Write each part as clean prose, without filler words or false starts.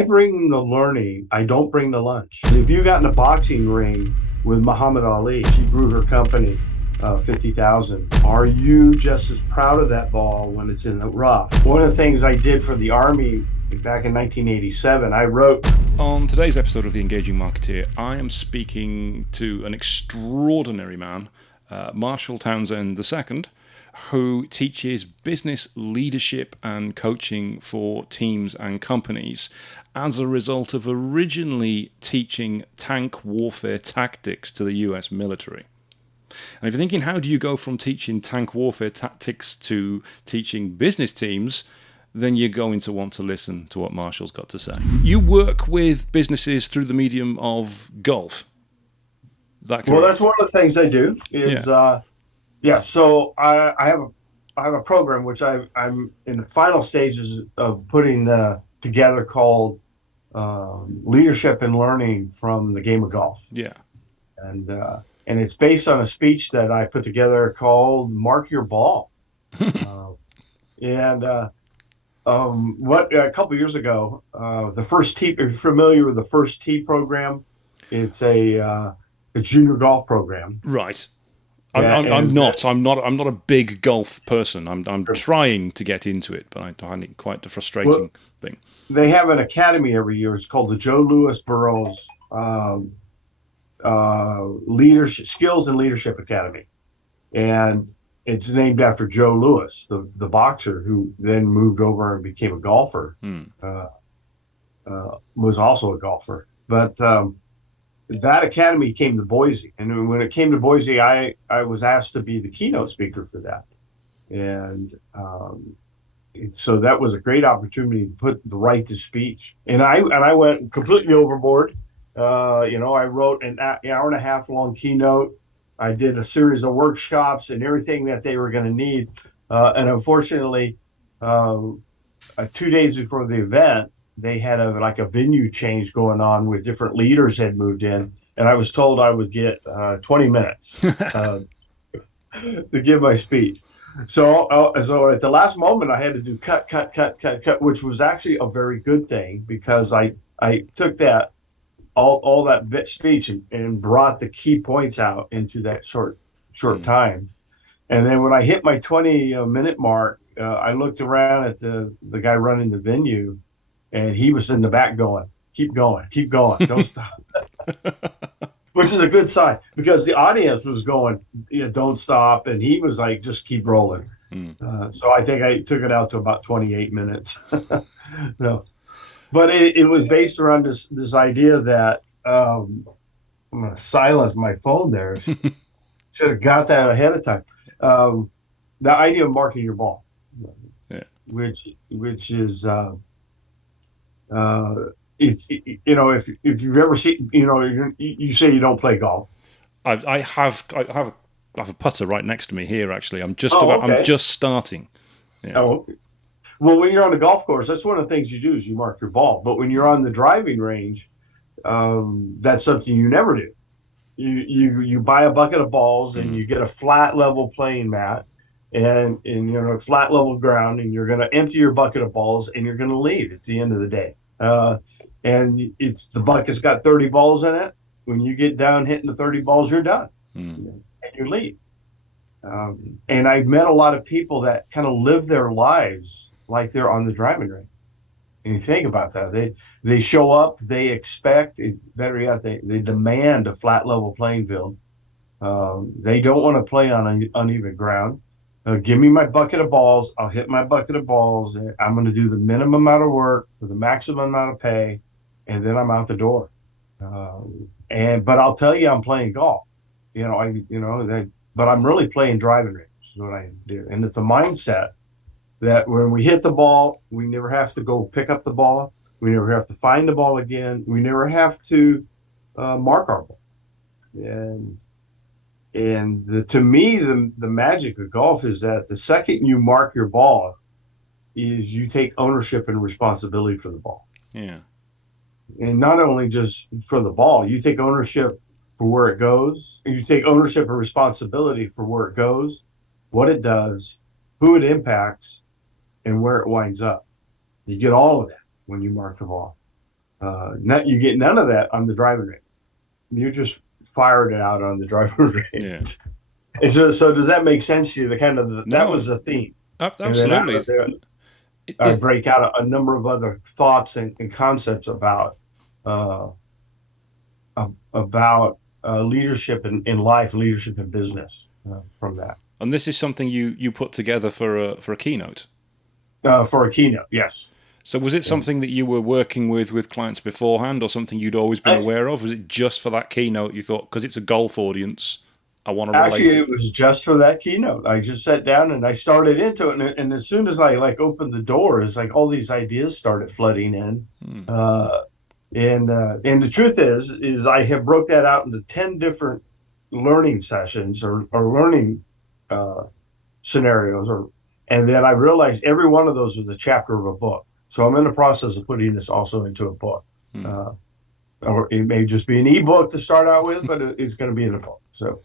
I bring the learning. I don't bring the lunch. If you got in a boxing ring with Muhammad Ali, she grew her company 50,000. Are you just as proud of that ball when it's in the rough? One of the things I did for the Army back in 1987, I wrote. On today's episode of The Engaging Marketeer, I am speaking to an extraordinary man, Marshall Townsend II, who teaches business leadership and coaching for teams and companies as a result of originally teaching tank warfare tactics to the US military. And if you're thinking, how do you go from teaching tank warfare tactics to teaching business teams, then you're going to want to listen to what Marshall's got to say. You work with businesses through the medium of golf. Well, that's one of the things I do is, so I have a program which I'm in the final stages of putting together called Leadership and Learning from the Game of Golf. Yeah. And it's based on a speech that I put together called Mark Your Ball. A couple of years ago, the First Tee, are you familiar with the First Tee program? It's a junior golf program. Right. I'm not a big golf person. I'm trying to get into it, but I find it quite a frustrating thing. They have an academy every year. It's called the Joe Louis Burroughs Leadership Skills and Leadership Academy, and it's named after Joe Louis, the boxer who then moved over and became a golfer. Was also a golfer, but that academy came to Boise, and when it came to Boise, I was asked to be the keynote speaker for that, and so that was a great opportunity to put the right to speech. And I went completely overboard. I wrote an hour and a half long keynote. I did a series of workshops and everything that they were going to need. And unfortunately, 2 days before the event, they had a venue change going on with different leaders had moved in. And I was told I would get 20 minutes to give my speech. So at the last moment, I had to do cut, which was actually a very good thing because I took that all that speech and brought the key points out into that short time. And then when I hit my 20-minute mark, I looked around at the guy running the venue, and he was in the back going, keep going, don't stop. Which is a good sign because the audience was going, don't stop. And he was like, just keep rolling. So I think I took it out to about 28 minutes. No. But it was based around this idea that I'm going to silence my phone there. Should have got that ahead of time. The idea of marking your ball, which is if you've ever seen, you say you don't play golf. I have a putter right next to me here. Actually, I'm just starting. Yeah. Oh. Well, when you're on the golf course, that's one of the things you do is you mark your ball. But when you're on the driving range, that's something you never do. You buy a bucket of balls and you get a flat level playing mat and flat level ground, and you're going to empty your bucket of balls and you're going to leave at the end of the day. And the bucket's got 30 balls in it. When you get down hitting the 30 balls, you're done and you leave. And I've met a lot of people that kind of live their lives like they're on the driving range. And you think about that. They show up, they expect, better yet, they demand a flat level playing field. They don't want to play on uneven ground. Give me my bucket of balls. I'll hit my bucket of balls. And I'm going to do the minimum amount of work for the maximum amount of pay, and then I'm out the door. But I'll tell you, I'm playing golf. But I'm really playing driving range is what I do. And it's a mindset that when we hit the ball, we never have to go pick up the ball. We never have to find the ball again. We never have to mark our ball. To me, the magic of golf is that the second you mark your ball is you take ownership and responsibility for the ball. Yeah. And not only just for the ball, you take ownership for where it goes. And you take ownership and responsibility for where it goes, what it does, who it impacts, and where it winds up. You get all of that when you mark the ball. You get none of that on the driving range. You just fired it out on the driving Yeah. range. And so does that make sense to you? That No, was the theme. And then out absolutely. of there, I Is break out a number of other thoughts and concepts uh, about leadership in life, leadership in business from that. and this is something you put together for a keynote. For a keynote, yes. So was it And something that you were working with clients beforehand, or something you'd always been aware of? Was it just for that keynote you thought, because it's a golf audience, I want to relate actually, it? it was just for that keynote. I just sat down and I started into it, and as soon as I like opened the door, it's like all these ideas started flooding in. Hmm. Uh, and the truth is I have broke that out into 10 different learning sessions or learning uh, scenarios, and then I realized every one of those was a chapter of a book. So I'm in the process of putting this also into a book. Hmm. Uh, or it may just be an ebook to start out with, but it's going to be in a book. So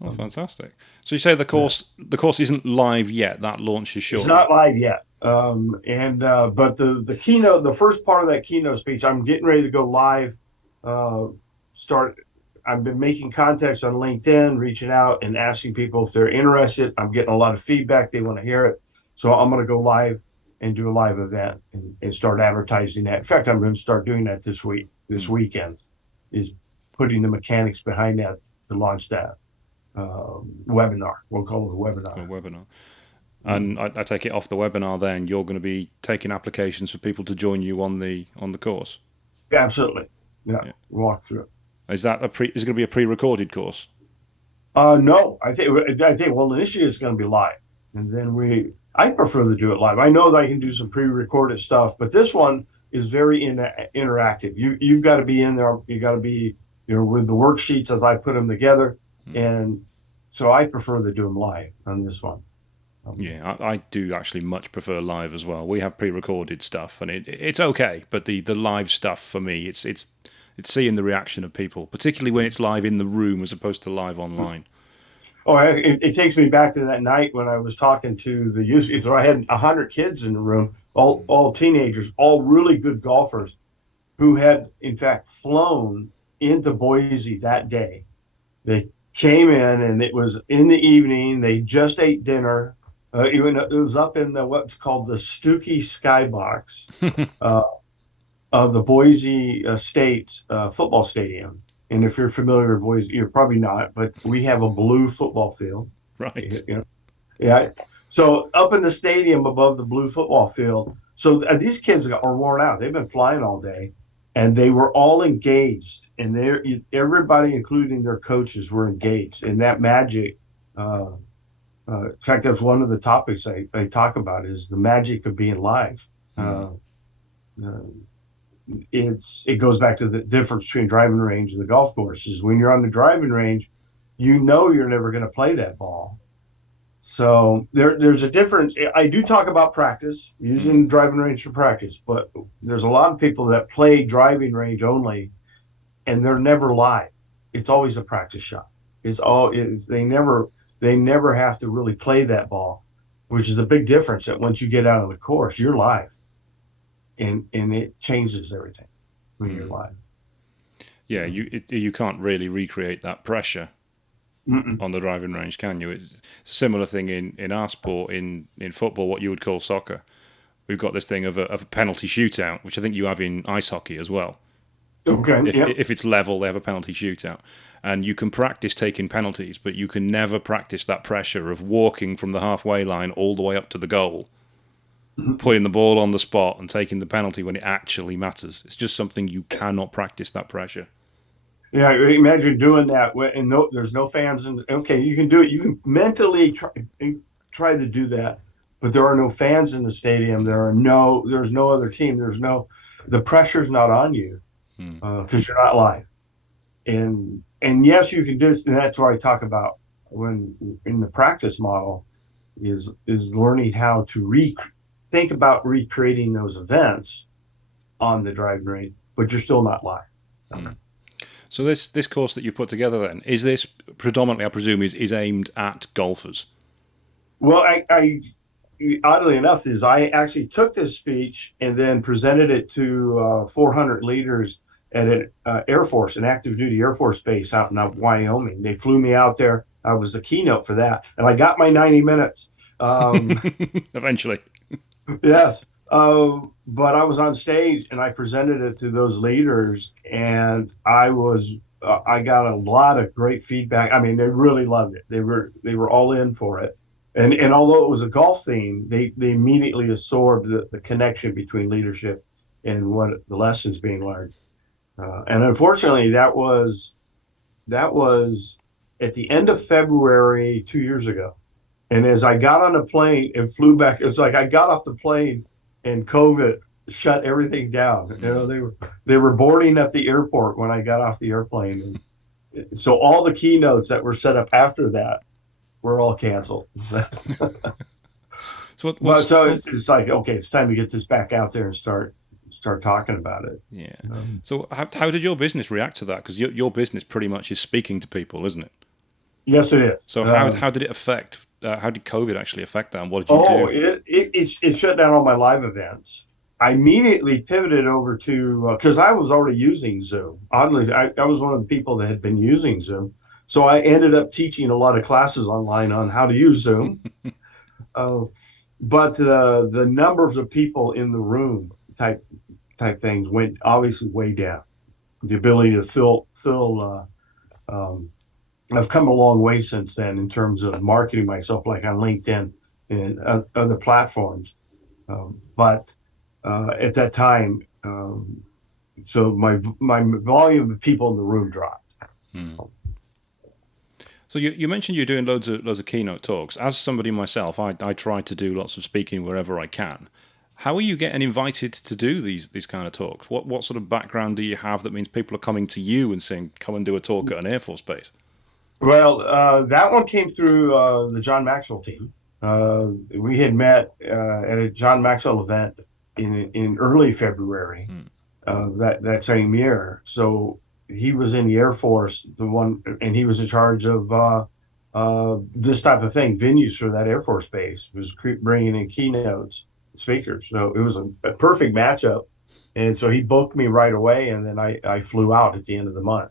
Oh, um, fantastic! So you say yeah. the course isn't live yet. That launches It's shortly. not live yet. And but the keynote, the first part of that keynote speech, I'm getting ready to go live. Uh, start. I've been making contacts on LinkedIn, reaching out and asking people if they're interested. I'm getting a lot of feedback; they want to hear it. So I'm going to go live and do a live event and start advertising that. In fact, I'm going to start doing that this week. This Hmm. weekend is putting the mechanics behind that to launch that webinar. We'll call it a For a webinar. webinar. Mhm. And I take it off the webinar. Then you're going to be taking applications for people to join you on the course. Absolutely. Yeah. Yeah. Walk through it. Is that a pre? Is it going to be a pre-recorded course? No, I think well initially it's going to be live, and then I prefer to do it live. I know that I can do some pre-recorded stuff, but this one is very interactive. You've got to be in there. You got to be with the worksheets as I put them together, Hmm. and so I prefer to do them live on this one. Um, Yeah, I do actually much prefer live as well. We have pre-recorded stuff, and it's okay, but the live stuff for me, it's seeing the reaction of people, particularly when it's live in the room as opposed to live online. Oh, it takes me back to that night when I was talking to the youth. So I had 100 kids in the room, all teenagers, all really good golfers who had in fact flown into Boise that day. They came in and it was in the evening. They just ate dinner. Even it was up in the what's called the Stooky Skybox uh, of the Boise State football stadium. And if you're familiar with Boise, you're probably not, but we have a blue football field. Right. You know, yeah. So up in the stadium above the blue football field. So these kids are worn out. They've been flying all day, and they were all engaged. And everybody, including their coaches, were engaged. And that magic. In fact, that's one of the topics I talk about is the magic of being live. Hmm. Uh, uh, it goes back to the difference between driving range and the golf course. Is when you're on the driving range, you know you're never going to play that ball. So there's a difference. I do talk about practice, Hmm. using driving range for practice, but there's a lot of people that play driving range only, and they're never live. It's always a practice shot. They never have to really play that ball, which is a big difference. That once you get out on the course, you're live, and it changes everything when you're Hmm. live. Yeah, you can't really recreate that pressure Mm-mm. on the driving range, can you? It's a similar thing in our sport, in football, what you would call soccer. We've got this thing of a penalty shootout, which I think you have in ice hockey as well. Okay. Yep. If it's level, they have a penalty shootout, and you can practice taking penalties, but you can never practice that pressure of walking from the halfway line all the way up to the goal, putting the ball on the spot, and taking the penalty when it actually matters. It's just something you cannot practice that pressure. Yeah, imagine doing that and there's no fans. And okay, you can do it. You can mentally try to do that, but there are no fans in the stadium. There's no other team. The pressure's not on you Hmm. because you're not live. And yes, you can do this. And that's where I talk about when in the practice model is learning how to think about recreating those events on the driving range, but you're still not live. Hmm. So this course that you've put together then is this predominantly, I presume, is aimed at golfers. Well, I oddly enough, is I actually took this speech and then presented it to 400 leaders at an Air Force, an active duty Air Force base out in Wyoming. They flew me out there. I was the keynote for that, and I got my 90 minutes. Um, Eventually. yes, but I was on stage and I presented it to those leaders, and I got a lot of great feedback. I mean, they really loved it. They were all in for it. And although it was a golf theme, they immediately absorbed the connection between leadership and what the lessons being learned. And unfortunately, that was at the end of February 2 years ago. And as I got on the plane and flew back, it was like I got off the plane and COVID shut everything down. They were boarding at the airport when I got off the airplane. And so all the keynotes that were set up after that were all canceled. So But so it's like, okay, it's time to get this back out there and start talking about it. yeah. So how did your business react to that? Because your business pretty much is speaking to people, isn't it? Yes, it is. So how did it affect? How did COVID actually affect that? And what did you Oh, do? it shut down all my live events. I immediately pivoted over to because I was already using Zoom. Oddly, I was one of the people that had been using Zoom, so I ended up teaching a lot of classes online on how to use Zoom. Uh, but the numbers of people in the room type things went obviously way down. The ability to fill I've come a long way since then in terms of marketing myself, like on LinkedIn and other platforms. But at that time, so my volume of people in the room dropped. Hmm. So you mentioned you're doing loads of keynote talks. As somebody myself, I try to do lots of speaking wherever I can. How are you getting invited to do these kind of talks? What sort of background do you have that means people are coming to you and saying, "Come and do a talk at an Air Force base"? Well, that one came through the John Maxwell team. We had met at a John Maxwell event in early February Hmm. that same year. So he was in the Air Force, the one, and he was in charge of this type of thing, venues for that Air Force base, was bringing in keynotes, speakers. So it was a perfect matchup. And so he booked me right away, and then I flew out at the end of the month.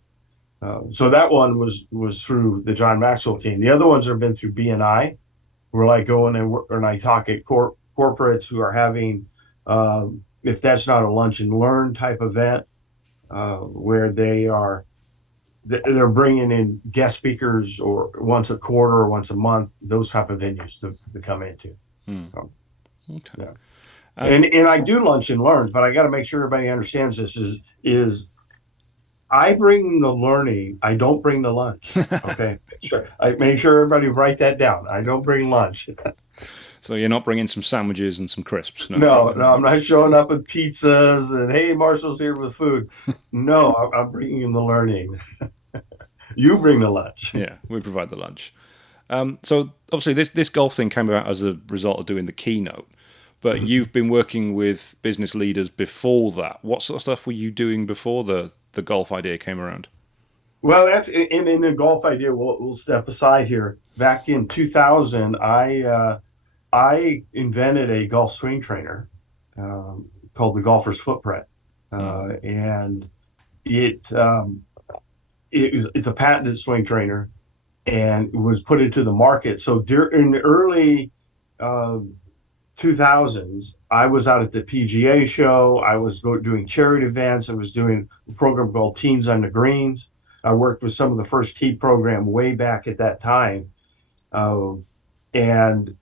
So that one was through the John Maxwell team. The other ones have been through BNI, where I go in and I talk at corporates who are having, if that's not a lunch and learn type event, where they're bringing in guest speakers or once a quarter or once a month, those type of venues to come into. Hmm. So, Okay. yeah. And I do lunch and learns, but I got to make sure everybody understands this is I bring the learning. I don't bring the lunch. Okay. Sure. I make sure everybody write that down. I don't bring lunch. So you're not bringing some sandwiches and some crisps, no? No, I'm not showing up with pizzas and hey, Marshall's here with food. No, I'm bringing in the learning. You bring the lunch. Yeah, we provide the lunch. So obviously this golf thing came about as a result of doing the keynote, but you've been working with business leaders before that. What sort of stuff were you doing before the golf idea came around? Well, that's in the golf idea. We'll step aside here. Back in 2000, I invented a golf swing trainer called the Golfer's Footprint, and it it's a patented swing trainer, and it was put into the market. So in the early uh, 2000s, I was out at the PGA show. I was doing charity events. I was doing a program called Teens on the Greens. I worked with some of the first tee program way back at that time, uh, and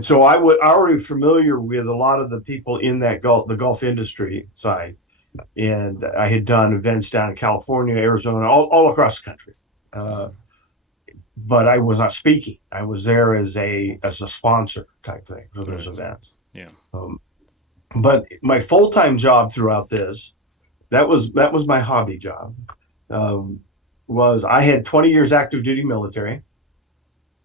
so I was already familiar with a lot of the people in the golf industry side, and I had done events down in California, Arizona, all across the country. Uh, but I was not speaking. I was there as a sponsor type thing for those Right. events. Yeah. Um, but my full time job throughout this, that was my hobby job. Um, was I had 20 years active duty military,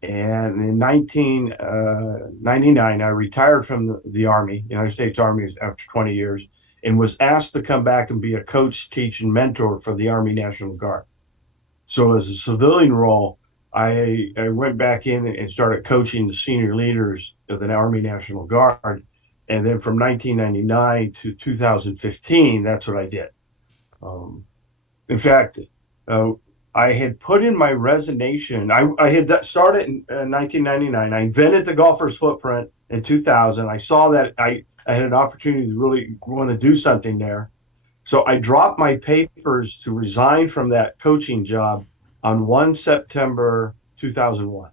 and in 1999 I retired from the Army, United States Army, after 20 years, and was asked to come back and be a coach, teach, and mentor for the Army National Guard. So as a civilian role, I went back in and started coaching the senior leaders of the Army National Guard. And then from 1999 to 2015, that's what I did. Um, in fact, uh, I had put in my resignation. I had started in 1999. I invented the golfer's footprint in 2000. I saw that I had an opportunity to really want to do something there. So I dropped my papers to resign from that coaching job on 1 September 2001.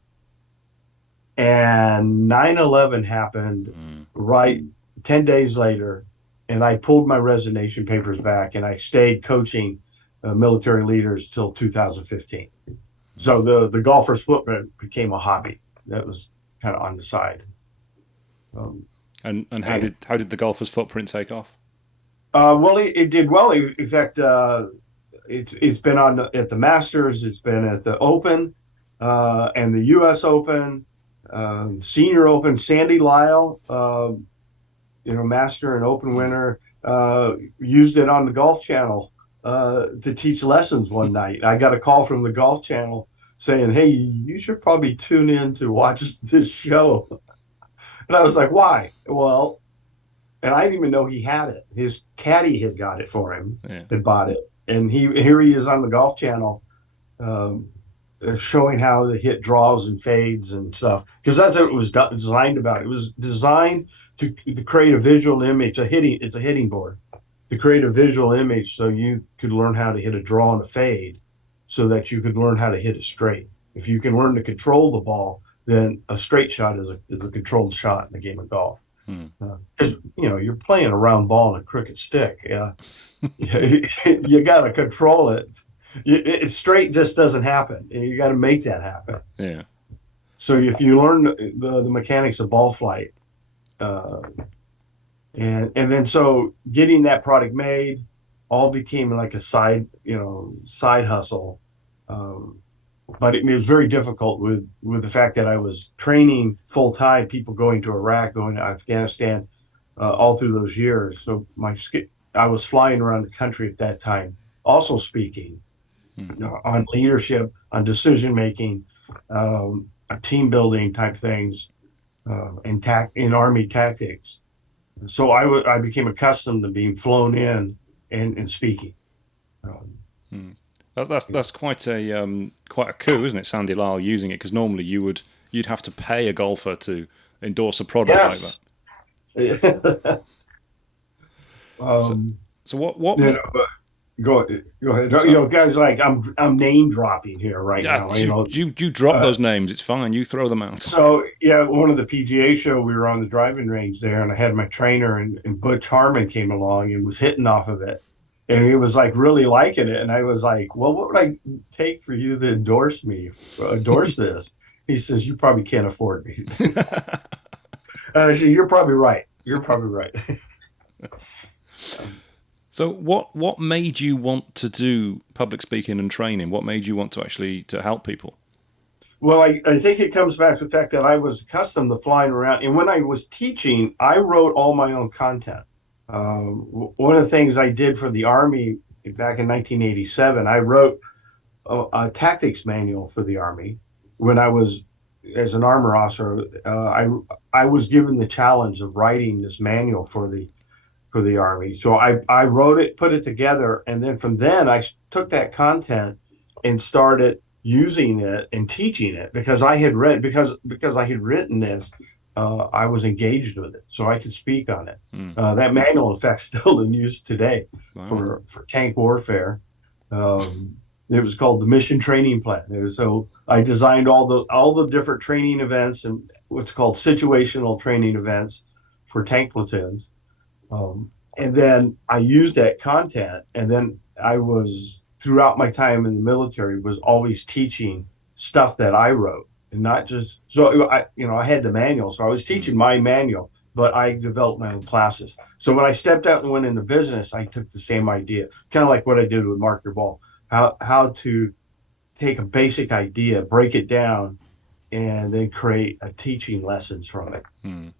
And 9/11 happened Mm. right 10 days later. And I pulled my resignation papers back and I stayed coaching military leaders till 2015. So the golfer's footprint became a hobby that was kind of on the side. Um, And and how did the golfer's footprint take off? well, it did well. In fact, it's been on at the Masters, it's been at the Open, and the U.S. Open, Senior Open. Sandy Lyle, Master and Open Mm. winner, used it on the Golf Channel to teach lessons one night. I got a call from the Golf Channel saying, "Hey, you should probably tune in to watch this show." And I was like, "Why?" Well, and I didn't even know he had it. His caddy had got it for him, Yeah. had bought it, and here he is on the Golf Channel, um, showing how the hit draws and fades and stuff. Because that's what it was designed about. It was designed to create a visual image. It's a hitting board to create a visual image so you could learn how to hit a draw and a fade, so that you could learn how to hit it straight. If you can learn to control the ball, then a straight shot is a controlled shot in the game of golf. Mm. Because you're playing a round ball and a crooked stick. Yeah, you got to control it. Straight just doesn't happen. You got to make that happen. Yeah. So if you learn the mechanics of ball flight, uh, and then so getting that product made, all became like a side hustle. Um, but it was very difficult with the fact that I was training full time, people going to Iraq, going to Afghanistan, all through those years. So I was flying around the country at that time, also speaking Mm. on leadership, on decision making, team building type things, in Army tactics. So I became accustomed to being flown in and speaking. Um, Mm. That's quite a coup, isn't it? Sandy Lyle using it, because normally you'd have to pay a golfer to endorse a product like that. yes. So um, so what you ma- know, but go ahead. so Guys, like I'm name dropping here right yeah, now. you drop Uh, those names. It's fine. You throw them out. so yeah, one of the PGA show, we were on the driving range there, and I had my trainer, and Butch Harmon came along and was hitting off of it, and he was like really liking it, and I was like, well, what would I take for you to endorse this? He says, you probably can't afford me. And I said, you're probably right. You're probably right. So what made you want to do public speaking and training? What made you want to actually to help people? Well, I think it comes back to the fact that I was accustomed to flying around. And when I was teaching, I wrote all my own content. One of the things I did for the Army back in 1987, I wrote a tactics manual for the Army. When I was as an armor officer, I was given the challenge of writing this manual for the Army. So I wrote it, put it together, and then from then I took that content and started using it and teaching it because I had read because I had written this. I was engaged with it, so I could speak on it. Mm. That manual, in fact, still in use today Wow. for tank warfare. Um, it was called the Mission Training Plan. So I designed all the different training events and what's called situational training events for tank platoons. And then I used that content, and then I was throughout my time in the military was always teaching stuff that I wrote, and not just so I had the manual, so I was Mm. teaching my manual, but I developed my own classes. So when I stepped out and went into business, I took the same idea, kind of like what I did with Mark Your Ball, how to take a basic idea, break it down, and then create a teaching lessons from it. Mm.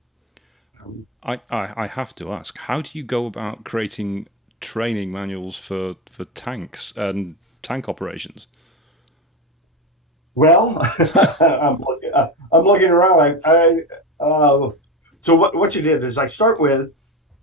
Um, I have to ask, how do you go about creating training manuals for tanks and tank operations? Well, I'm looking around. So what you did is I start with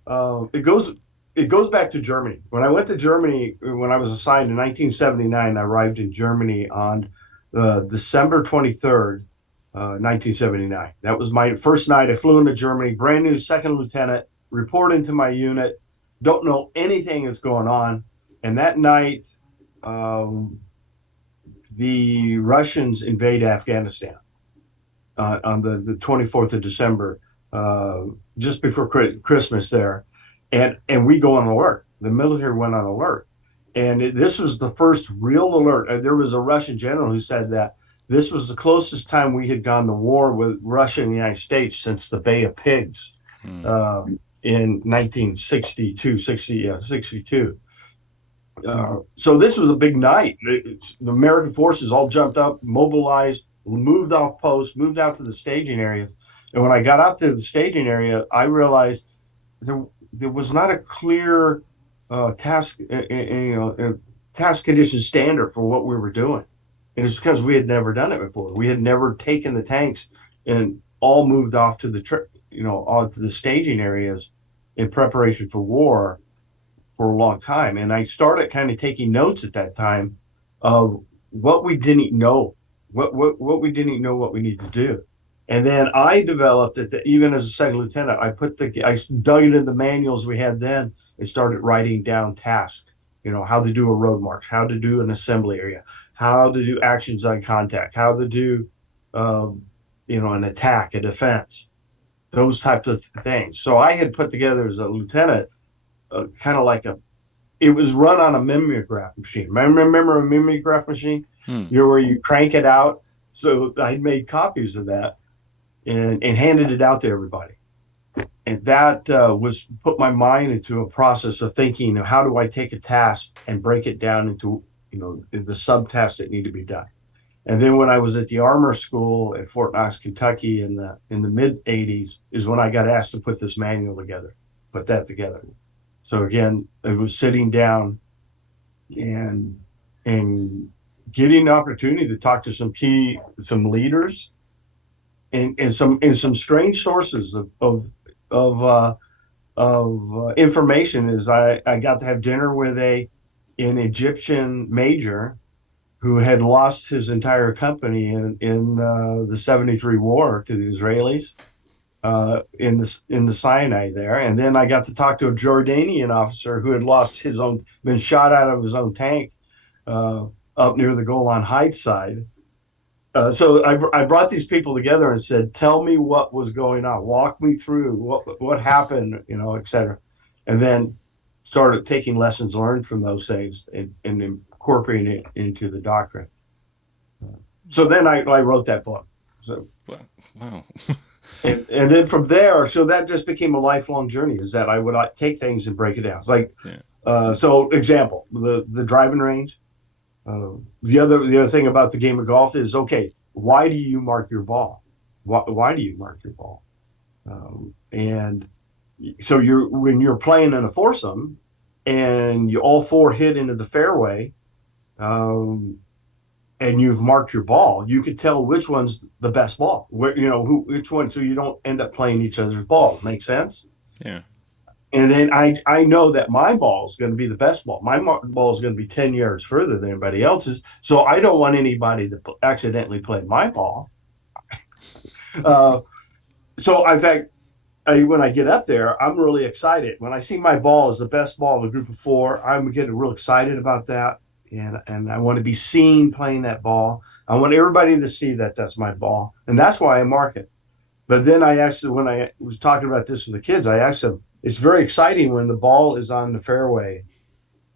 it goes back to Germany. When I went to Germany, when I was assigned in 1979, I arrived in Germany on December 23rd, 1979. That was my first night. I flew into Germany, brand new second lieutenant, report into my unit, don't know anything that's going on. And that night, um, the Russians invade Afghanistan on the 24th of December, uh, just before Christmas there. And we go on alert. The military went on alert. And this was the first real alert. There was a Russian general who said that this was the closest time we had gone to war with Russia and the United States since the Bay of Pigs Hmm. in 1962, 62. So this was a big night. The American forces all jumped up, mobilized, moved off post, moved out to the staging area. And when I got out to the staging area, I realized there was not a clear task, task condition standard for what we were doing. And it's because we had never done it before. We had never taken the tanks and all moved off to off to the staging areas in preparation for war for a long time. And I started kind of taking notes at that time of what we didn't know, what we didn't know what we need to do. And then I developed it, even as a second lieutenant. I dug into the manuals we had then and started writing down tasks, how to do a road march, how to do an assembly area, how to do actions on contact, how to do, an attack, a defense, those types of things. So I had put together as a lieutenant, kind of like it was run on a mimeograph machine. Remember a mimeograph machine? Hmm. Where you crank it out. So I made copies of that and handed it out to everybody. And that was put my mind into a process of thinking, how do I take a task and break it down into, the subtasks that need to be done. And then when I was at the armor school at Fort Knox, Kentucky in the mid 80s is when I got asked to put this manual together, put that together. So again, it was sitting down and getting an opportunity to talk to some leaders and some strange sources of information. Is I got to have dinner with an Egyptian major who had lost his entire company in the 73 war to the Israelis in the Sinai there. And then I got to talk to a Jordanian officer who had been shot out of his own tank up near the Golan Heights side. So I brought these people together and said, "Tell me what was going on. Walk me through what happened, et cetera." And then started taking lessons learned from those things and incorporating it into the doctrine. So then I wrote that book. So Wow. and then from there, so that just became a lifelong journey. Is that I would take things and break it down. It's like, Yeah. so example, the driving range. The other thing about the game of golf is, okay, why do you mark your ball? Why do you mark your ball? And so when you're playing in a foursome and you all four hit into the fairway, and you've marked your ball, you could tell which one's the best ball. Which one, so you don't end up playing each other's ball. Make sense? Yeah. And then I know that my ball is going to be the best ball. My ball is going to be 10 yards further than anybody else's. So I don't want anybody to accidentally play my ball. So in fact, when I get up there, I'm really excited. When I see my ball is the best ball in a group of four, I'm getting real excited about that. And I want to be seen playing that ball. I want everybody to see that that's my ball. And that's why I mark it. But then when I was talking about this with the kids, I asked them, it's very exciting when the ball is on the fairway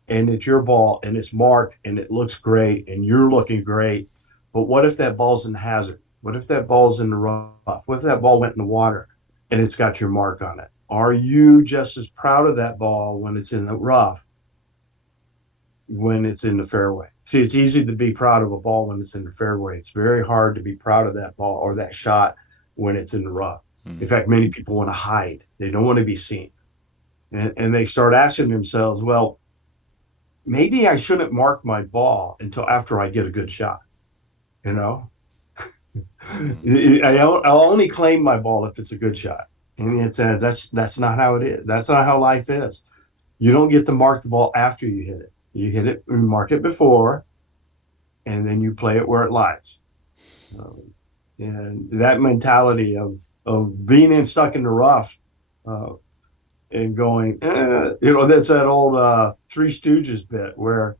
and it's your ball and it's marked and it looks great and you're looking great. But what if that ball's in the hazard? What if that ball's in the rough? What if that ball went in the water and it's got your mark on it? Are you just as proud of that ball when it's in the rough, when it's in the fairway? See, it's easy to be proud of a ball when it's in the fairway. It's very hard to be proud of that ball or that shot when it's in the rough. Mm. In fact, many people want to hide. They don't want to be seen. And they start asking themselves, well, maybe I shouldn't mark my ball until after I get a good shot. You know, Mm. I'll only claim my ball if it's a good shot. And that's not how it is. That's not how life is. You don't get to mark the ball after you hit it. You hit it, you mark it before, and then you play it where it lies. Um, and that mentality of being stuck in the rough, uh, and going, that's that old Three Stooges bit where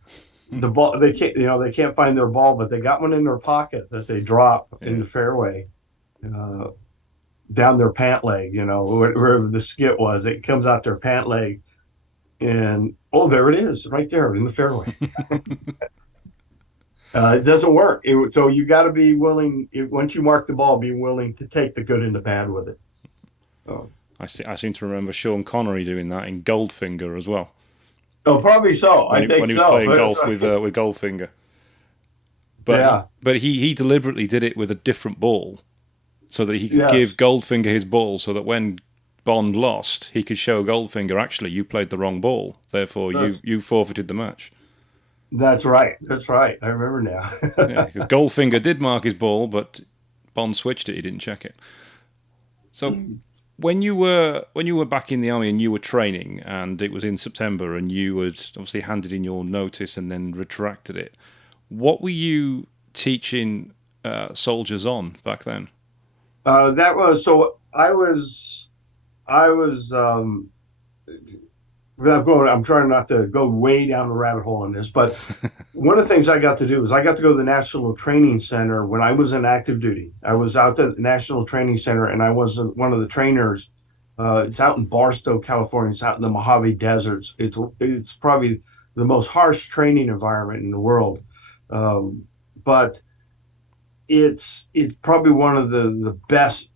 the ball they can't find their ball, but they got one in their pocket that they drop in Yeah. the fairway, uh, down their pant leg, wherever the skit was. It comes out their pant leg, and oh, there it is, right there in the fairway. It doesn't work. So you got to be willing. Once you mark the ball, be willing to take the good and the bad with it. So, I seem to remember Sean Connery doing that in Goldfinger as well oh, probably so. I think when he was so. playing golf with Goldfinger. Yeah. But he deliberately did it with a different ball so that he could give Yes. Goldfinger his ball, so that when Bond lost, he could show Goldfinger, actually, you played the wrong ball, therefore That's, you forfeited the match. that's right. That's right. I remember Yeah, now. because Goldfinger did mark his ball, but Bond switched it. He didn't check it. So when you were back in the army and you were training, and it was in September, and you had obviously handed in your notice and then retracted it, what were you teaching soldiers on back then? That was so. I was. I'm trying not to go way down the rabbit hole on this, but one of the things I got to do is I got to go to the National Training Center when I was in active duty. I was out at the National Training Center, and I was one of the trainers. It's out in Barstow, California. It's out in the Mojave Deserts. It's probably the most harsh training environment in the world, but it's probably one of the best.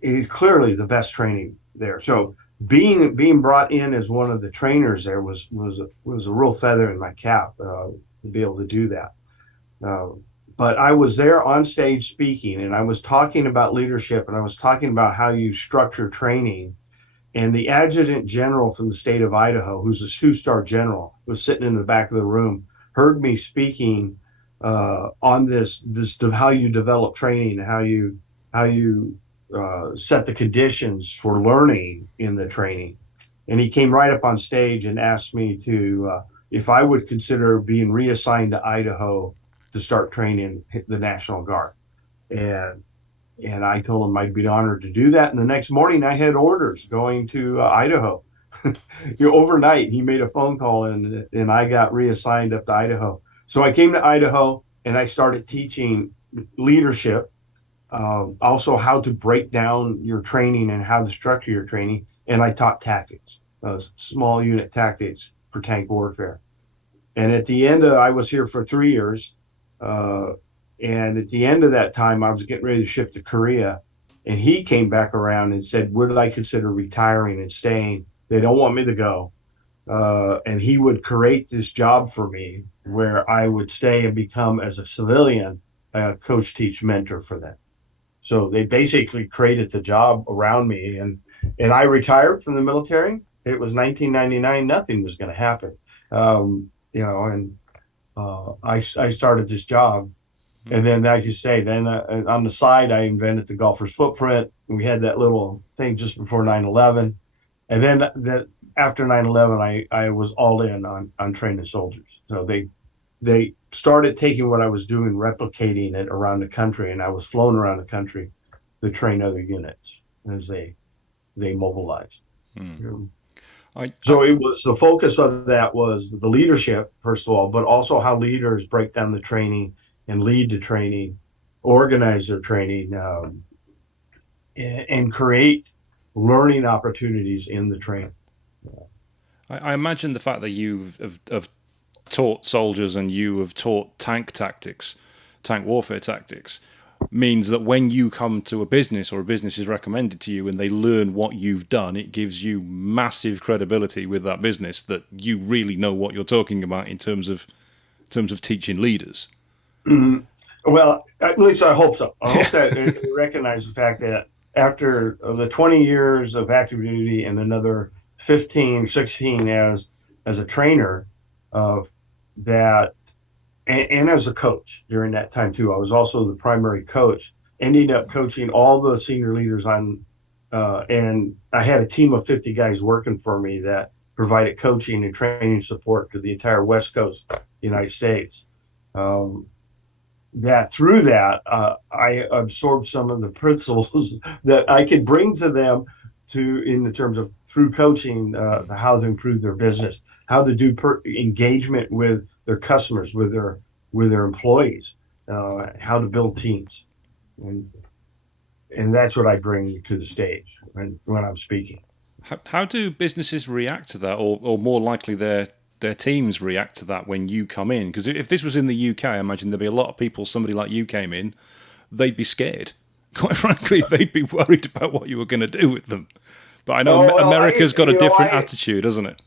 It's clearly the best training there. So being brought in as one of the trainers there was a real feather in my cap, to be able to do that. Uh, but I was there on stage speaking, and I was talking about leadership, and I was talking about how you structure training. And the adjutant general from the state of Idaho, who's a two-star general, was sitting in the back of the room, heard me speaking on this how you develop training, how you set the conditions for learning in the training. And he came right up on stage and asked me to if I would consider being reassigned to Idaho to start training the National Guard. And and I told him I'd be honored to do that. And the next morning, I had orders going to Idaho. Overnight, he made a phone call, and I got reassigned up to Idaho. So I came to Idaho and I started teaching leadership, also how to break down your training and how to structure your training. And I taught tactics, small unit tactics for tank warfare. And at the end I was here for 3 years. Uh, and at the end of that time, I was getting ready to ship to Korea. And he came back around and said, would I consider retiring and staying? They don't want me to go. And he would create this job for me where I would stay and become, as a civilian, a coach, teach, mentor for them. So they basically created the job around me. And I retired from the military. It was 1999. Nothing was going to happen. And I started this job. And then, like you say, then on the side, I invented the golfer's footprint. We had that little thing just before 9/11. And then after 9/11, I was all in on training soldiers. So they started taking what I was doing, replicating it around the country. And I was flown around the country to train other units as they mobilized. Hmm. I, I, So it was the focus of that was the leadership, first of all, but also how leaders break down the training and lead the training, organize their training, and create learning opportunities in the training. I imagine the fact that have taught soldiers and you have taught tank warfare tactics, means that when you come to a business or a business is recommended to you and they learn what you've done, it gives you massive credibility with that business that you really know what you're talking about in terms of teaching leaders. Mhm. Well, at least I hope so. I hope that they recognize the fact that after the 20 years of active duty and another 15, 16 as a trainer, uh, that and as a coach during that time too. I was also the primary coach, ending up coaching all the senior leaders on, and I had a team of 50 guys working for me that provided coaching and training support to the entire West Coast United States. Um, that through that, I absorbed some of the principles that I could bring to them to in the terms of through coaching, how to improve their business, how to do engagement with their customers, with their employees, how to build teams, and and that's what I bring to the stage when I'm speaking. How do businesses react to that, or more likely their teams react to that when you come in? Because if this was in the UK, I imagine there'd be a lot of people. Somebody like you came in, they'd be scared. Quite frankly, they'd be worried about what you were going to do with them. But I know Oh well, America's got a different I attitude, hasn't it?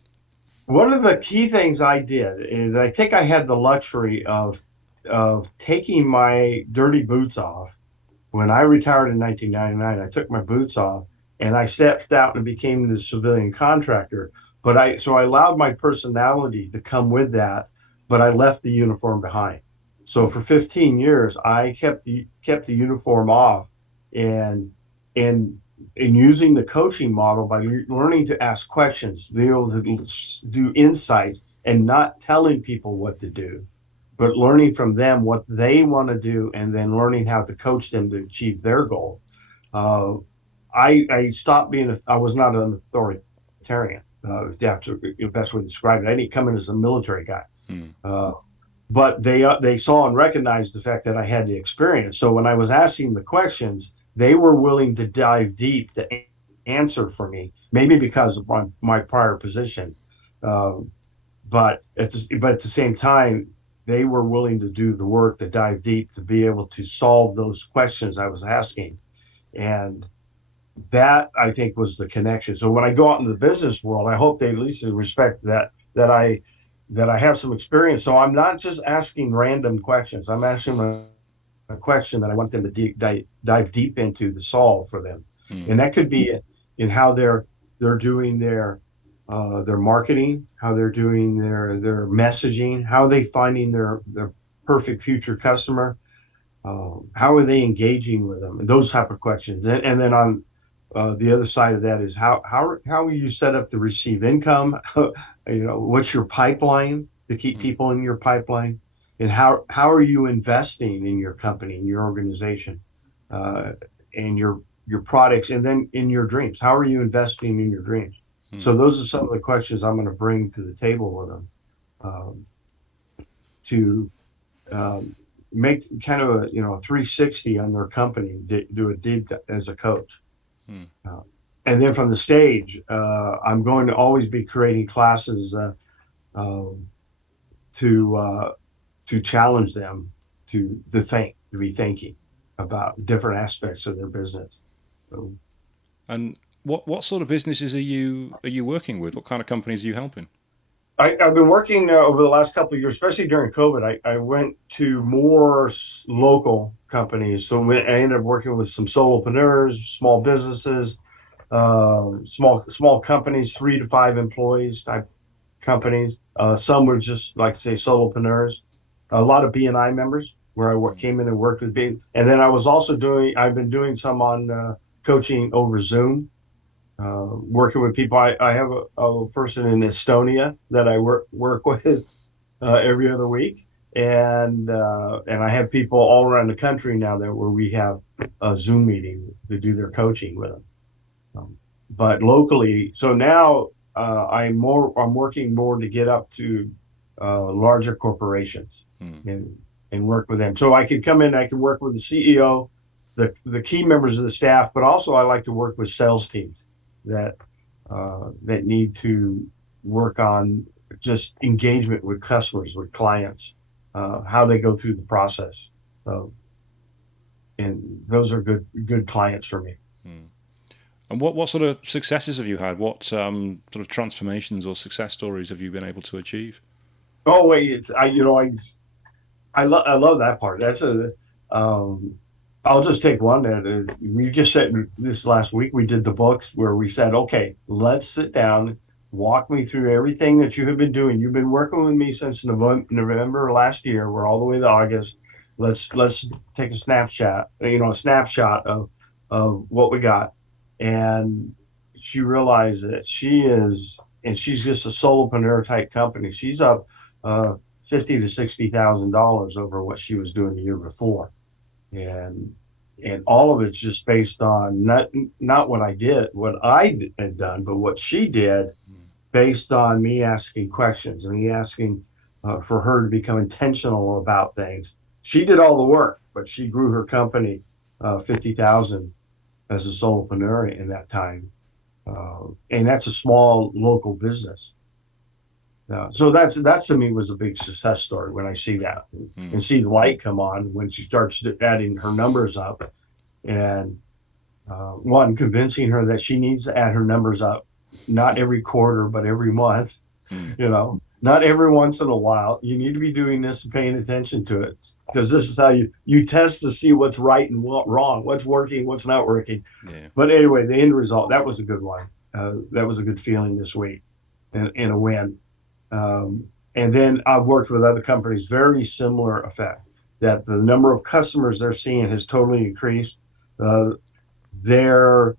one of the key things I did is I think I had the luxury of taking my dirty boots off. When I retired in 1999, I took my boots off and I stepped out and became the civilian contractor. But I allowed my personality to come with that, but I left the uniform behind. So for 15 years, I kept the uniform off, and and using the coaching model by learning to ask questions, be able to do insights, and not telling people what to do, but learning from them what they want to do, and then learning how to coach them to achieve their goal. Uh, I stopped being I was not an authoritarian. If that's the best way to describe it. I didn't come in as a military guy, Mm. uh, but they saw and recognized the fact that I had the experience. So when I was asking the questions, they were willing to dive deep to answer for me. Maybe because of my prior position, um, but at the same time, they were willing to do the work to dive deep to be able to solve those questions I was asking. And that I think was the connection. So when I go out in the business world, I hope they at least respect that I have some experience. So I'm not just asking random questions. I'm asking a question that I want them to dive deep into to solve for them. Mm. And that could be in how they're doing their marketing, how they're doing their messaging, how are they finding their perfect future customer, how are they engaging with them, and those type of questions. And then on the other side of that is how are you set up to receive income? What's your pipeline to keep Mm. people in your pipeline, and how are you investing in your company, in your organization, uh, and your products, and then in your dreams. How are you investing in your dreams? Mm. So those are some of the questions I'm going to bring to the table with them, um, to um, make kind of a 360 on their company, do a deep as a coach. Mm. Uh, and then from the stage, I'm going to always be creating classes, um, to challenge them to be thinking about different aspects of their business. So And what sort of businesses are you working with? What kind of companies are you helping? I've been working over the last couple of years, especially during COVID. I went to more local companies. So I ended up working with some solopreneurs, small businesses, small companies, 3 to 5 employees type companies. Some were just like say solopreneurs. A lot of BNI members where Mm. came in and worked with B, and then I've been doing some on coaching over Zoom, working with people. I have a person in Estonia that I work with every other week, and I have people all around the country now that where we have a Zoom meeting to do their coaching with them. But locally, so now I'm working more to get up to larger corporations Mm. and work with them. So I could come in, I could work with the CEO, the key members of the staff, but also I like to work with sales teams that that need to work on just engagement with customers, with clients, how they go through the process. So, and those are good clients for me. Mm. And what sort of successes have you had? What sort of transformations or success stories have you been able to achieve? Oh wait, it's I love that part. That's a um, I'll just take one that we just said this last week. We did the books where we said, okay, let's sit down. walk me through everything that you have been doing. You've been working with me since November last year. We're all the way to August. Let's take a snapshot, a snapshot of what we got. And she realized that and she's just a solopreneur type company. She's up 50 to $60,000 over what she was doing the year before, and all of it's just based on not what I had done, but what she did, based on me asking questions and me asking for her to become intentional about things. She did all the work, but she grew her company 50,000 as a solopreneur in that time, and that's a small local business. So that to me was a big success story when I see that and see the light come on when she starts adding her numbers up, and one, convincing her that she needs to add her numbers up, not every quarter but every month. Not every once in a while. You need to be doing this and paying attention to it, because this is how you test to see what's right and wrong, what's working, what's not working. But anyway, the end result, that was a good one. That was a good feeling this week, and a win. And then I've worked with other companies, very similar effect, that the number of customers they're seeing has totally increased. Their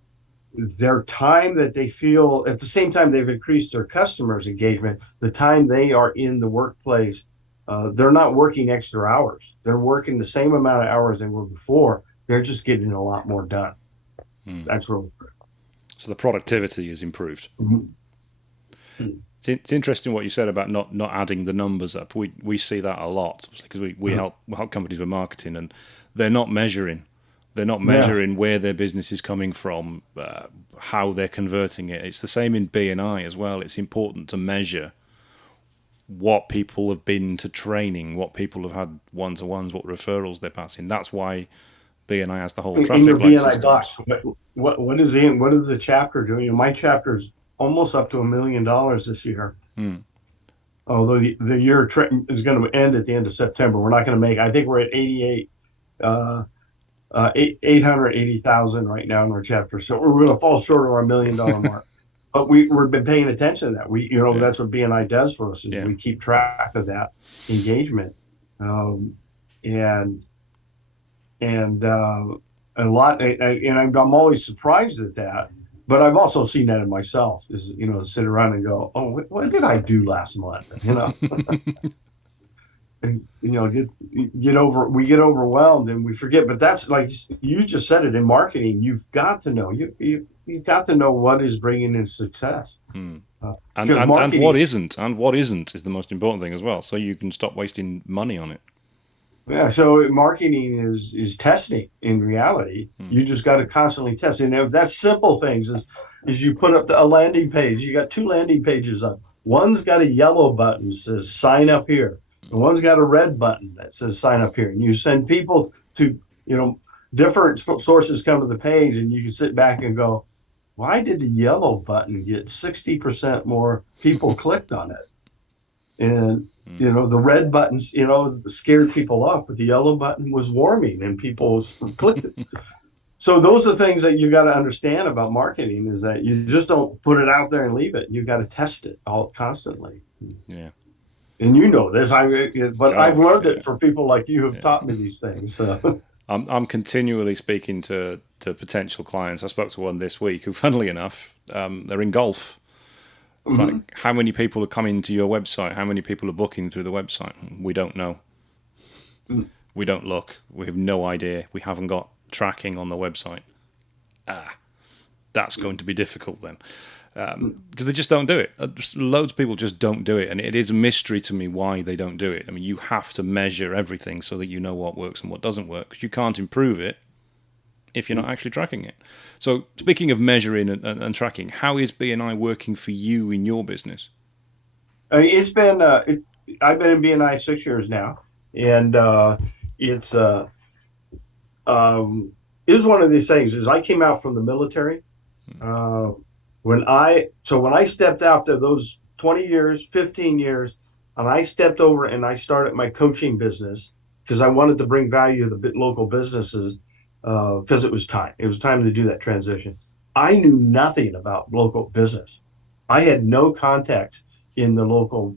time that they feel, at the same time they've increased their customers' engagement, the time they are in the workplace, they're not working extra hours. They're working the same amount of hours they were before. They're just getting a lot more done. That's really good. So the productivity is improved. Mm-hmm. It's interesting what you said about not adding the numbers up. We see that a lot because we help companies with marketing, and they're not measuring. They're not measuring where their business is coming from, how they're converting it. It's the same in B&I as well. It's important to measure what people have been to training, what people have had one-to-ones, what referrals they're passing. That's why B&I has the whole traffic light B&I systems. box. What is the chapter doing? My chapter's almost up to $1 million this year. Although the year is going to end at the end of September. We're not going to make. I think we're at 880,000 right now in our chapter. So we're going to fall short of our $1 million mark. But we've been paying attention to that. That's what B&I does for us, is we keep track of that engagement, and a lot. And I'm always surprised at that. But I've also seen that in myself, is sit around and go, oh, what did I do last month? And we get overwhelmed and we forget. But that's, like you just said it, in marketing, you've got to know you've got to know what is bringing in success, and what isn't, is the most important thing as well. So you can stop wasting money on it. Yeah, so marketing is testing. In reality, you just got to constantly test. And if that's simple things, is you put up a landing page. You got 2 landing pages up. One's got a yellow button that says sign up here, and one's got a red button that says sign up here. And you send people to different sources come to the page, and you can sit back and go, why did the yellow button get 60% more people clicked on it? And the red buttons, scared people off, but the yellow button was warming and people clicked it. So those are things that you got to understand about marketing, is that you just don't put it out there and leave it. You got to test it all constantly. Yeah. And this, I've learned it from people like you who've taught me these things. So. I'm continually speaking to potential clients. I spoke to one this week who, funnily enough, they're in golf. It's like, how many people are coming to your website? How many people are booking through the website? We don't know. We don't look. We have no idea. We haven't got tracking on the website. That's going to be difficult then. Because they just don't do it. Loads of people just don't do it. And it is a mystery to me why they don't do it. I mean, you have to measure everything so that you know what works and what doesn't work. Because you can't improve it if you're not actually tracking it. So speaking of measuring and tracking, how is B&I working for you in your business? It's been, I've been in B&I 6 years now, and it was one of these things, is I came out from the military. When I stepped out there, those 20 years, 15 years, and I stepped over and I started my coaching business because I wanted to bring value to the local businesses. Because it was time to do that transition. I knew nothing about local business. I had no contacts in the local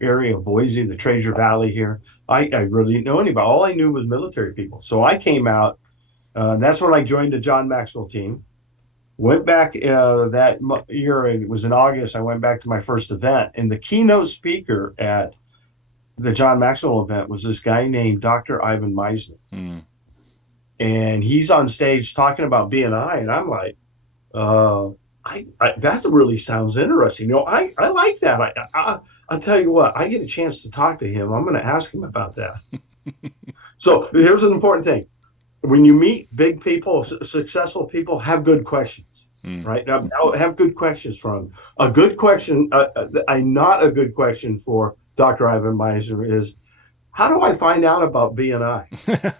area of Boise, the Treasure Valley here. I really didn't know anybody. All I knew was military people. So I came out. That's when I joined the John Maxwell team. Went back that year, and it was in August. I went back to my first event, and the keynote speaker at the John Maxwell event was this guy named Dr. Ivan Meisner. Mm. And he's on stage talking about BNI, and I'm like, uh, that really sounds interesting. I like that. I'll tell you what, I get a chance to talk to him. I'm going to ask him about that. So here's an important thing. When you meet big people, successful people, have good questions, right? Now, have good questions from them. A good question, not a good question for Dr. Ivan Meisner is, how do I find out about BNI?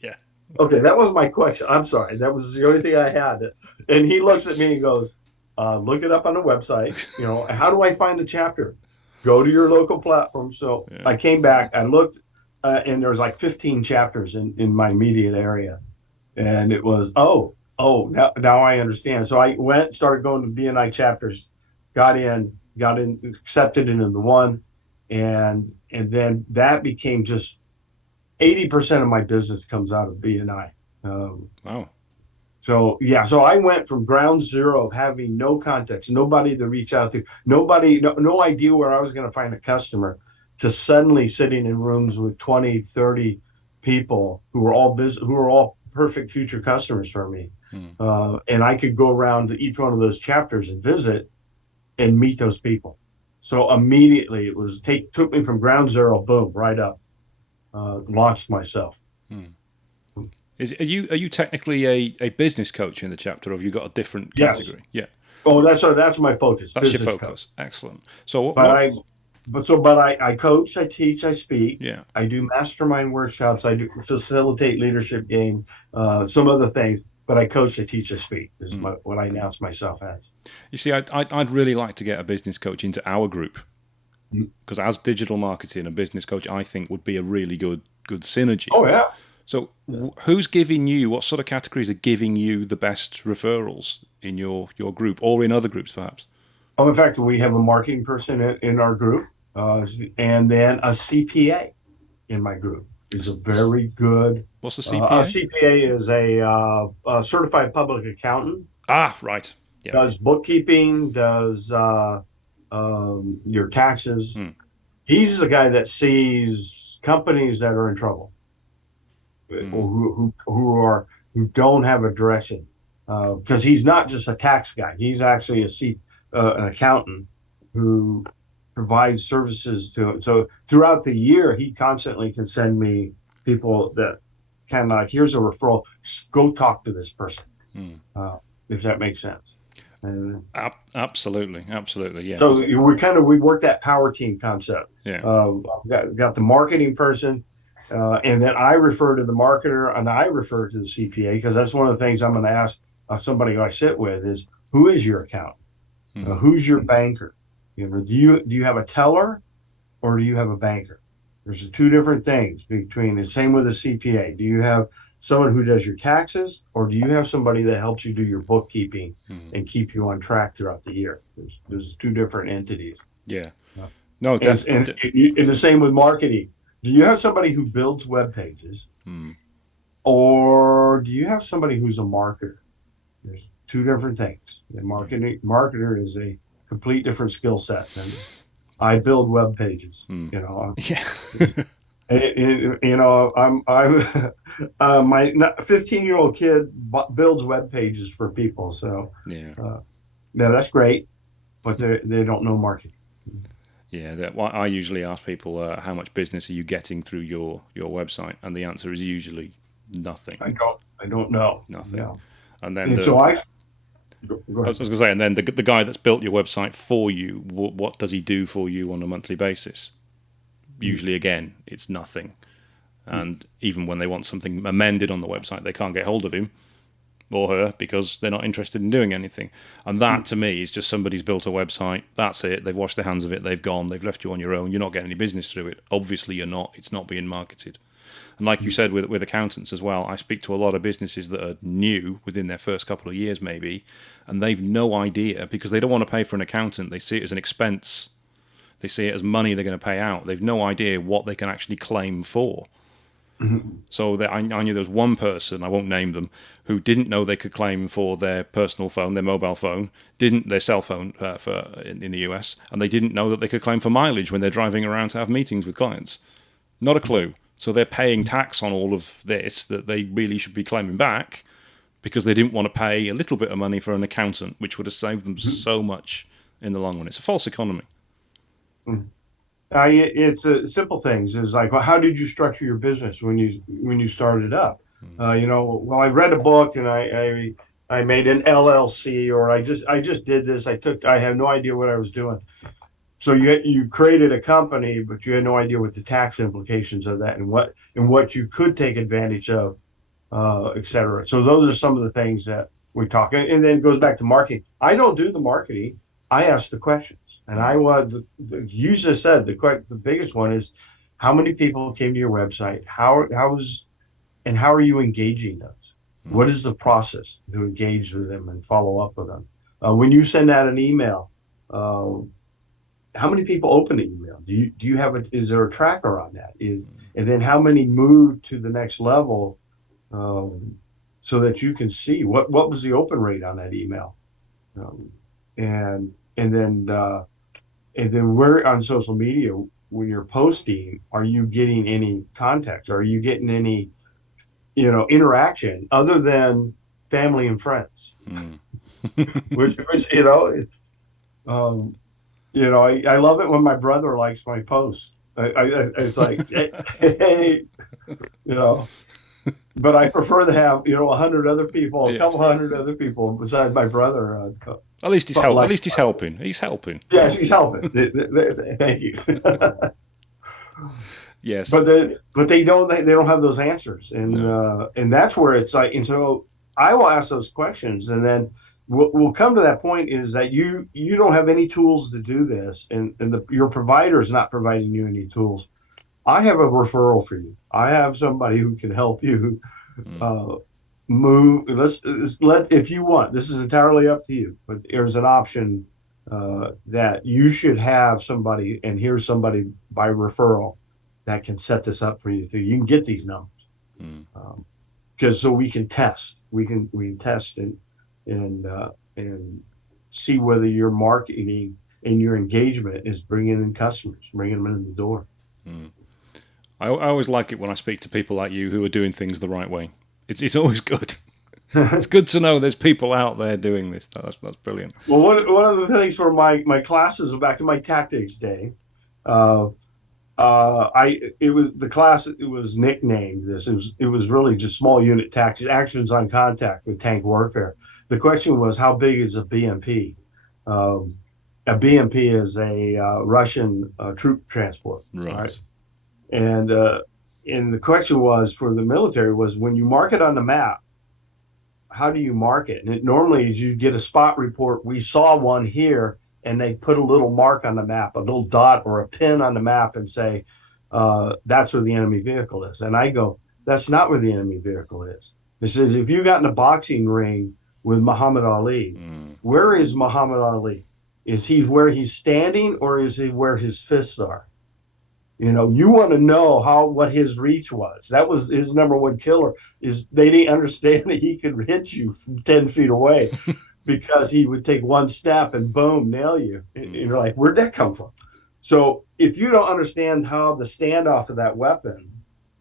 Yeah. Okay, that was my question. I'm sorry. That was the only thing I had. And he looks at me and goes, look it up on the website. How do I find a chapter? Go to your local platform. So I came back, I looked, and there was like 15 chapters in my immediate area. And it was, now I understand. So I went, started going to BNI chapters, got in, accepted into the one. And then that became just 80% of my business comes out of BNI. Wow. So I went from ground zero of having no context, nobody to reach out to, no idea where I was going to find a customer, to suddenly sitting in rooms with 20, 30 people who were all perfect future customers for me. And I could go around to each one of those chapters and visit and meet those people. So immediately it took me from ground zero, boom, right up, launched myself. Are you technically a business coach in the chapter, or have you got a different category? Yes. Yeah. Oh, that's my focus. That's your focus. Coach. Excellent. So, I coach, I teach, I speak. Yeah. I do mastermind workshops. I do facilitate leadership game, some other things. But I coach, I teach, I speak. Is what I announce myself as. You see, I'd really like to get a business coach into our group, because as digital marketing, a business coach, I think, would be a really good synergy. Oh yeah. So who's giving you, what sort of categories are giving you the best referrals in your group, or in other groups perhaps? Oh, in fact, we have a marketing person in our group, and then a CPA in my group is a very good. What's the CPA? CPA is a certified public accountant. Ah, right. Yeah. Does bookkeeping, does your taxes. He's the guy that sees companies that are in trouble. Who don't have a direction, because he's not just a tax guy. He's actually an accountant who provides services to it. So throughout the year, he constantly can send me people that kind of like, here's a referral, go talk to this person, if that makes sense. Absolutely, yeah. So we work that power team concept. Yeah. Got the marketing person. And then I refer to the marketer, and I refer to the CPA, because that's one of the things I'm going to ask somebody who I sit with is, who is your accountant? Who's your banker? Do you have a teller, or do you have a banker? There's two different things between the same with a CPA. Do you have someone who does your taxes, or do you have somebody that helps you do your bookkeeping and keep you on track throughout the year? There's two different entities. Yeah. No, and the same with marketing. Do you have somebody who builds web pages, or do you have somebody who's a marketer? There's two different things. The marketer is a complete different skill set than I build web pages. Yeah. I'm my 15-year-old kid builds web pages for people. So yeah, that's great, but they don't know marketing. Yeah, I usually ask people, how much business are you getting through your website, and the answer is usually nothing. I don't know. Nothing. No. And then I was going to say, and then the guy that's built your website for you, what does he do for you on a monthly basis? Usually, again, it's nothing. And even when they want something amended on the website, they can't get hold of him or her because they're not interested in doing anything. And that, to me, is just somebody's built a website. That's it. They've washed their hands of it. They've gone. They've left you on your own. You're not getting any business through it. Obviously, you're not. It's not being marketed. And like you said, with accountants as well, I speak to a lot of businesses that are new within their first couple of years, maybe, and they've no idea because they don't want to pay for an accountant. They see it as an expense. They see it as money they're going to pay out. They've no idea what they can actually claim for. So I knew there was one person, I won't name them, who didn't know they could claim for their personal phone, their mobile phone, their cell phone in the US, and they didn't know that they could claim for mileage when they're driving around to have meetings with clients. Not a clue. So they're paying tax on all of this that they really should be claiming back because they didn't want to pay a little bit of money for an accountant, which would have saved them so much in the long run. It's a false economy. It's simple things. Is like, well, how did you structure your business when you started up? Well, I read a book and I made an LLC, or I just did this. I had no idea what I was doing. So you created a company, but you had no idea what the tax implications of that and what you could take advantage of, et cetera. So those are some of the things that we talk. And then it goes back to marketing. I don't do the marketing. I ask the questions. And you just said the biggest one is how many people came to your website? How are you engaging those? What is the process to engage with them and follow up with them? When you send out an email, how many people open the email? Do you is there a tracker on that? And then how many move to the next level, so that you can see what was the open rate on that email, and then where on social media when you're posting, are you getting any context? Are you getting any, interaction other than family and friends? which I love it when my brother likes my post. It's like, hey, but I prefer to have 100 other people, a couple hundred other people besides my brother. At least he's helping. At least he's helping. He's helping. Yes, he's helping. Thank you. Yes, but they don't have those answers, and that's where it's like. And so I will ask those questions, and then we'll come to that point is that you don't have any tools to do this, and your provider is not providing you any tools. I have a referral for you. I have somebody who can help you move. If you want. This is entirely up to you. But there's an option that you should have somebody, and here's somebody by referral that can set this up for you. So you can get these numbers, because so we can test. We can test and see whether your marketing and your engagement is bringing in customers, bringing them in the door. I always like it when I speak to people like you who are doing things the right way. It's always good. It's good to know there's people out there doing this. That's brilliant. Well, one of the things for my classes back in my tactics day, it was nicknamed this. It was really just small unit tactics, actions on contact with tank warfare. The question was, how big is a BMP? A BMP is a Russian troop transport. Right. And the question was for the military was, when you mark it on the map, how do you mark it? And it normally is you get a spot report. We saw one here, and they put a little mark on the map, a little dot or a pin on the map, and say, that's where the enemy vehicle is. And I go, that's not where the enemy vehicle is. It says, if you got in a boxing ring with Muhammad Ali, where is Muhammad Ali? Is he where he's standing, or is he where his fists are? You want to know what his reach was. That was his number one killer. Is they didn't understand that he could hit you from 10 feet away because he would take one step and boom, nail you. And you're like, where'd that come from? So if you don't understand how the standoff of that weapon,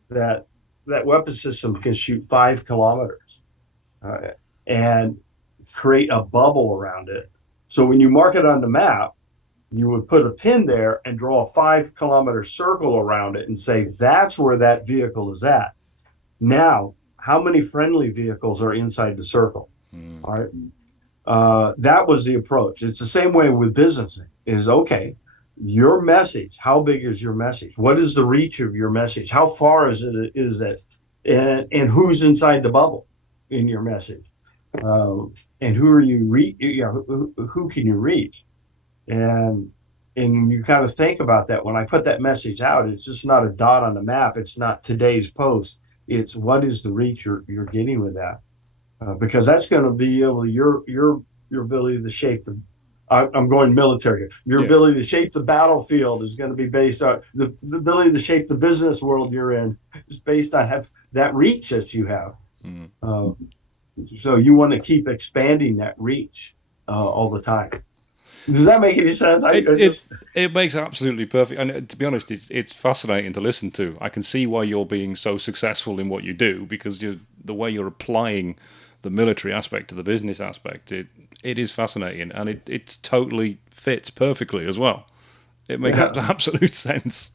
that weapon system can shoot 5 kilometers and create a bubble around it. So when you mark it on the map, you would put a pin there and draw a 5-kilometer circle around it and say, that's where that vehicle is at. Now, how many friendly vehicles are inside the circle? All right. That was the approach. It's the same way with businessing is, okay, your message, how big is your message? What is the reach of your message? How far is it? And who's inside the bubble in your message? And who are you who can you reach? And and you kind of think about that when I put that message out, it's just not a dot on the map. It's not today's post. It's what is the reach you're getting with that, because that's going to be able your ability to shape the. I'm going military. Your Yeah. ability to shape the battlefield is going to be based on the ability to shape the business world you're in is based on have that reach that you have. Mm. Uh, so you want to keep expanding that reach all the time. Does that make any sense? It, I it just it makes absolutely perfect, and to be honest, it's fascinating to listen to. I can see why you're being so successful in what you do because the way you're applying the military aspect to the business aspect. It is fascinating, and it's totally fits perfectly as well. It makes yeah. absolute sense.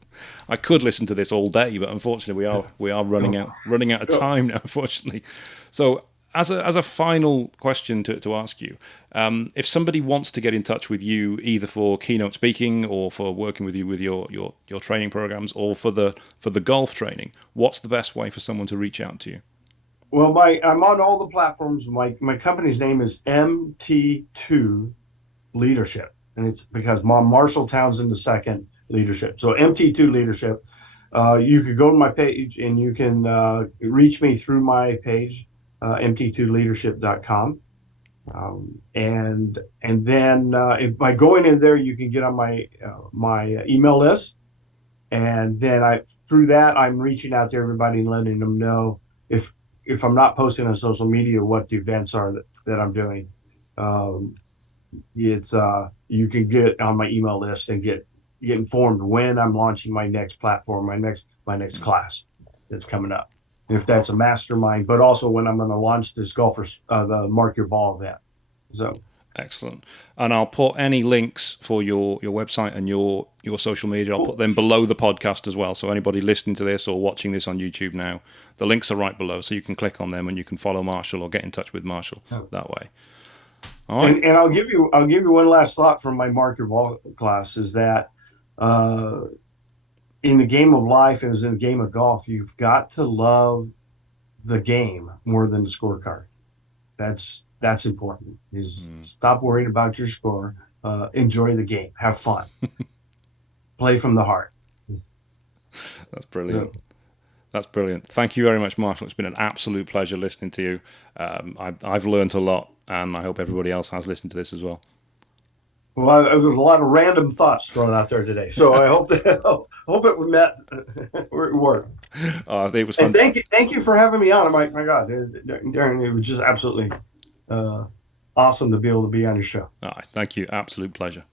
I could listen to this all day, but unfortunately, we are running out of Oh, time now. Unfortunately, so as a final question to ask you, if somebody wants to get in touch with you, either for keynote speaking or for working with you with your training programs, or for the golf training, what's the best way for someone to reach out to you? well, I'm on all the platforms. My company's name is MT2 Leadership, and it's because Mom Marshall Townsend II Leadership. So MT2 Leadership. You could go to my page and you can reach me through my page, mt2leadership.com. And then if by going in there, you can get on my email list, and then I through that I'm reaching out to everybody and letting them know if if I'm not posting on social media what the events are that I'm doing. Um, it's you can get on my email list and get informed when I'm launching my next platform, my next class that's coming up. If that's a mastermind, but also when I'm going to launch this golfers the Mark Your Ball event. So Excellent. And I'll put any links for your website and your social media. I'll put cool. them below the podcast as well. So anybody listening to this or watching this on YouTube now, the links are right below. So you can click on them and you can follow Marshall or get in touch with Marshall that way. All right. And I'll give you one last thought from my Mark Your Ball class is that uh, in the game of life as in the game of golf, you've got to love the game more than the scorecard. That's important. Is stop worrying about your score. Enjoy the game. Have fun. Play from the heart. That's Yeah. brilliant. That's brilliant. Thank you very much, Marshall. It's been an absolute pleasure listening to you. I've learned a lot, and I hope everybody else has listened to this as well. Well, there was a lot of random thoughts thrown out there today, so I hope that hope it met word. It was And fun. thank you for having me on. My God, Darren, it was just absolutely uh, awesome to be able to be on your show. All right. Thank you. Absolute pleasure.